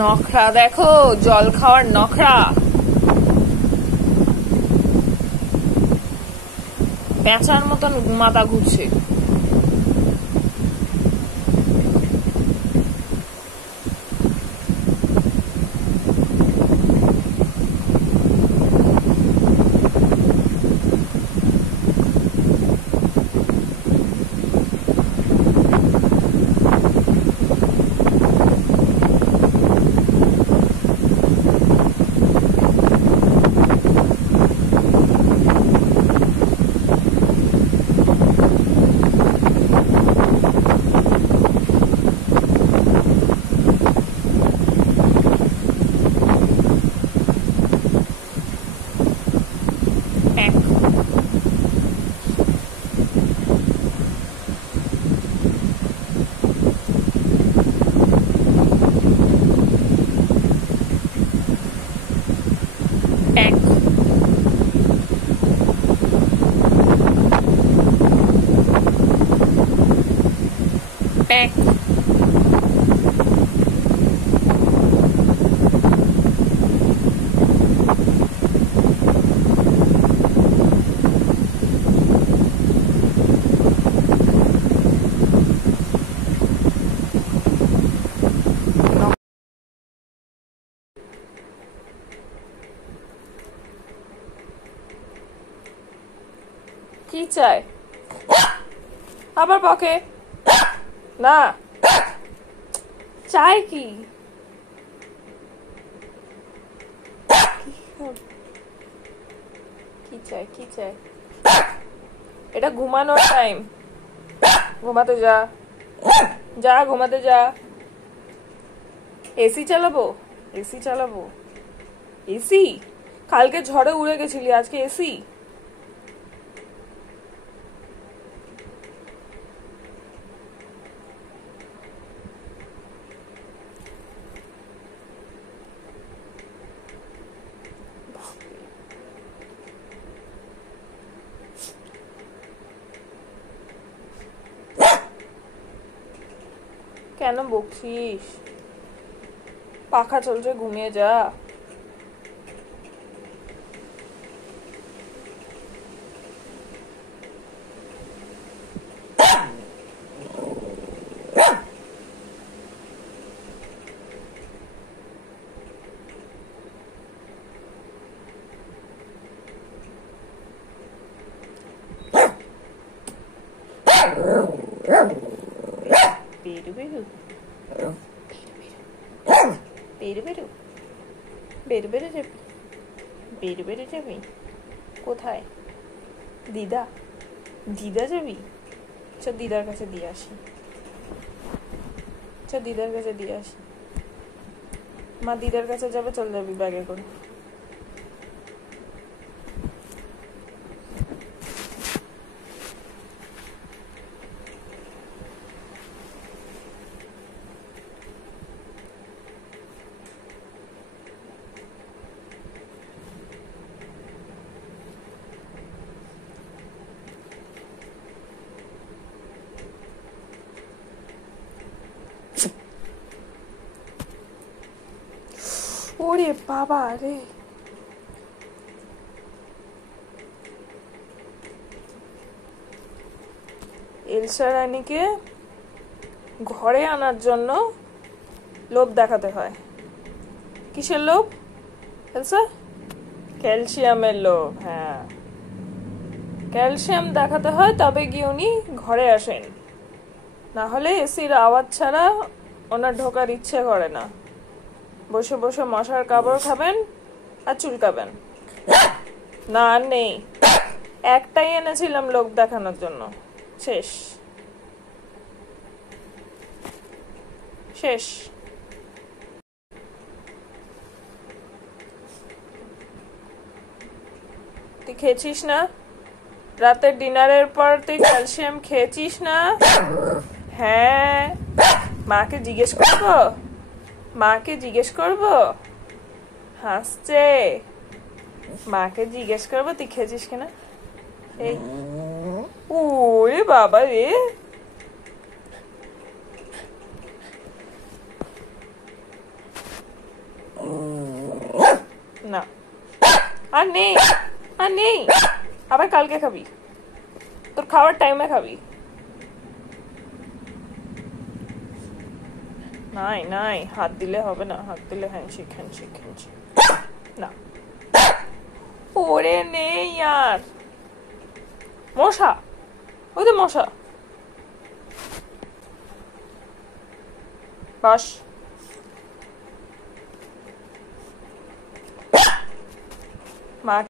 নখরা দেখো, জল খাওয়ার নখরা। পেঁচার মতন মাথা ঘুরছে। কি চাই আবার বকে না, চাই কি? কি চাই কি চাই? এটা ঘুমানোর টাইম, ঘুমাতে যা, যা ঘুমাতে যা। এসি চালাবো, এসি চালাবো, এসি? কালকে ঝড়ে উড়ে গেছিলি, আজকে এসি? কেন বকছিস? পাখা চলছে, ঘুমিয়ে যা। বেরু বেরু বেরু বেরু বেরু বেরু যাবি, বেরু বেরু যাবি কোথায়? দিদা, দিদা যাবি? চ দিদার কাছে দিয়ে আসি, চ দিদার কাছে দিয়ে আসি। মা দিদার কাছে যাবে, চল যাবি ব্যাগে করে। ওরে বাবা রে, এলসা রানীকে ঘরে আনার জন্য লোভ দেখাতে হয়। কিসের লোভ এলসা? ক্যালসিয়ামের লোভ। হ্যাঁ, ক্যালসিয়াম দেখাতে হয়, তবে গিয়ে উনি ঘরে আসেন, না হলে এসির আওয়াজ ছাড়া ওনার ঢোকার ইচ্ছে করে না। বসে বসে মশার কামড় খাবেন আর চুলকাবেন। না আর নেই, একটাই এনেছিলাম লোক দেখানোর জন্য, শেষ শেষ। তুই খেয়েছিস না? রাতের ডিনারের পর তুই ক্যালসিয়াম খেয়েছিস না? হ্যাঁ, মাকে জিজ্ঞেস করবো, মাকে জিজ্ঞেস করবো। হাসছে, মাকে জিজ্ঞেস করবো তুই খেয়েছিস কিনা। এই ওরে বাবা রে, না আর নেই, আর নেই, আবার কালকে খাবি, তোর খাওয়ার টাইমে খাবি। নাই নাই, হাত দিলে হবে না, হাত দিলে হ্যান্ডশেক হ্যান্ডশেক হ্যান্ডশেক। না ওরে নেই আর, মশা, ওই তো মশা। বাস মা